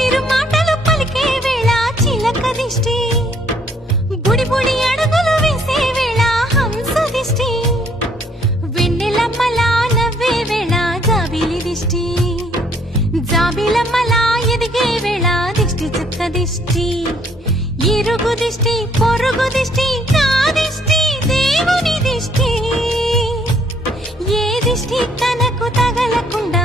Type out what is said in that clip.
చిరు మాటలు పలికే వేళ చిలక దిష్టి, బుడి బుడి అడుగులు వేసే వేళ హంస దిష్టి, వెన్నెలమ్మలా నవ్వే వేళ జాబిలి దిష్టి, జాబిలమ్మలా ఎదిగే వేళ దిష్టి చుక్క దిష్టి, ఇరుగు దిష్టి పొరుగు దిష్టి నా దిష్టి దేవుని దిష్టి, ఏ దిష్టి తనకు తగలకుండా